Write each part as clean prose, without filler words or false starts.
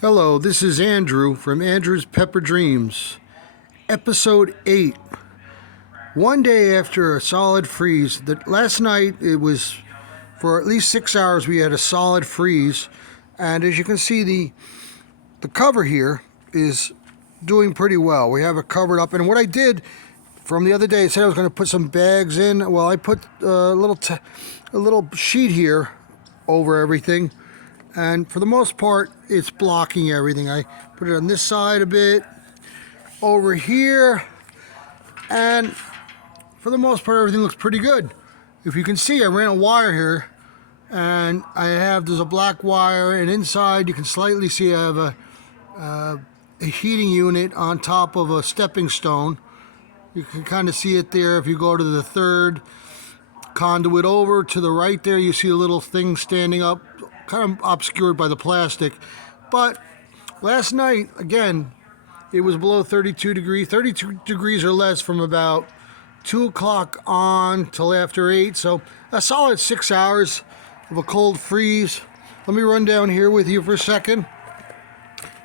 Hello, this is Andrew from Andrew's Pepper Dreams, Episode 8. One day after a solid freeze, last night it was for at least 6 hours we had a solid freeze, and as you can see the cover here is doing pretty well. We have it covered up, and what I did from the other day, I said I was going to put some bags in. Well, I put a little sheet here over everything. And for the most part, it's blocking everything. I put it on this side a bit, over here, and for the most part, everything looks pretty good. If you can see, I ran a wire here, and there's a black wire, and inside you can slightly see I have a heating unit on top of a stepping stone. You can kind of see it there. If you go to the third conduit over to the right there, you see a little thing standing up, kind of obscured by the plastic. But last night, again, it was below 32 degrees, 32 degrees or less from about 2 o'clock on till after 8. So a solid 6 hours of a cold freeze. Let me run down here with you for a second.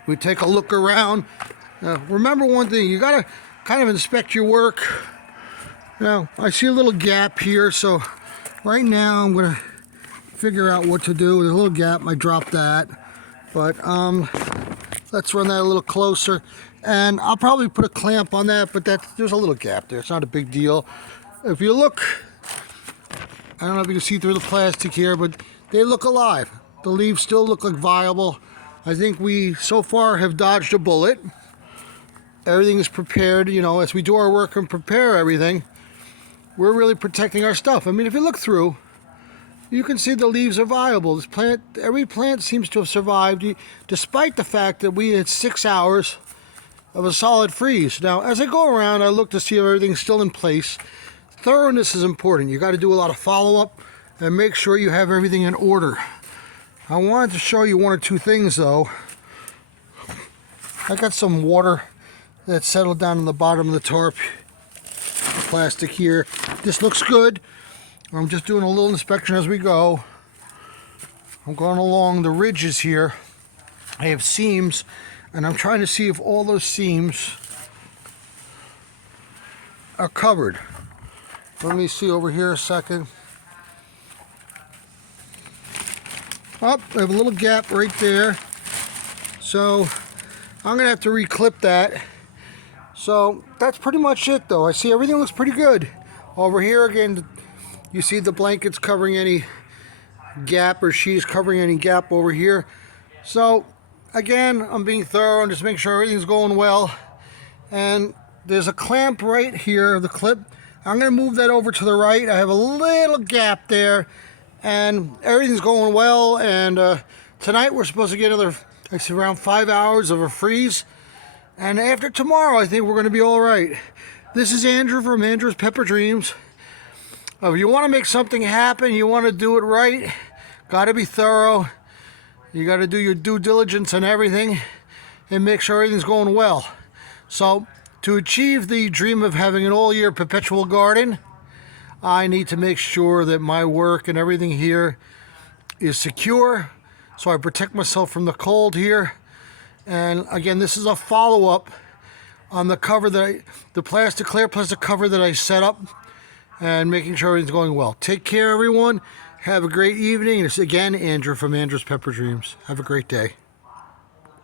We take a look around. Remember one thing, you gotta kind of inspect your work. Now, I see a little gap here, so right now I'm gonna figure out what to do. There's a little gap, I dropped that, but let's run that a little closer, and I'll probably put a clamp on that, but there's a little gap there. It's not a big deal. If you look, I don't know if you can see through the plastic here, but they look alive. The leaves still look like viable. I think we so far have dodged a bullet. Everything is prepared, as we do our work and prepare everything, we're really protecting our stuff. I mean, if you look through, you can see the leaves are viable. Every plant seems to have survived, despite the fact that we had 6 hours of a solid freeze. Now, as I go around, I look to see if everything's still in place. Thoroughness is important. You got to do a lot of follow-up and make sure you have everything in order. I wanted to show you one or two things, though. I got some water that settled down in the bottom of the tarp plastic here. This looks good. I'm just doing a little inspection as we go. I'm going along the ridges here. I have seams, and I'm trying to see if all those seams are covered. Let me see over here a second. Oh, I have a little gap right there. So I'm gonna have to reclip that. So that's pretty much it, though. I see everything looks pretty good. Over here again, you see the blankets covering any gap, or she's covering any gap over here. So again, I'm being thorough and just making sure everything's going well. And there's a clamp right here, the clip. I'm going to move that over to the right. I have a little gap there, and everything's going well. And tonight we're supposed to get another, around 5 hours of a freeze. And after tomorrow, I think we're going to be all right. This is Andrew from Andrew's Pepper Dreams. If you want to make something happen, you want to do it right, got to be thorough. You got to do your due diligence on everything and make sure everything's going well. So to achieve the dream of having an all-year perpetual garden, I need to make sure that my work and everything here is secure, so I protect myself from the cold here. And again, this is a follow-up on the cover the clear plastic cover that I set up, and making sure everything's going well. Take care, everyone. Have a great evening. And it's again Andrew from Andrew's Pepper Dreams. Have a great day.